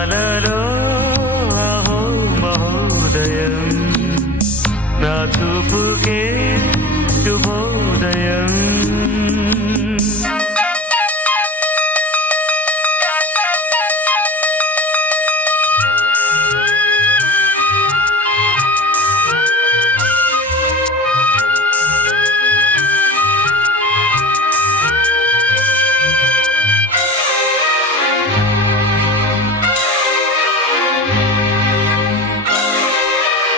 కలలో అహో మహోదయం. నా చూపుకే శుభోదయం.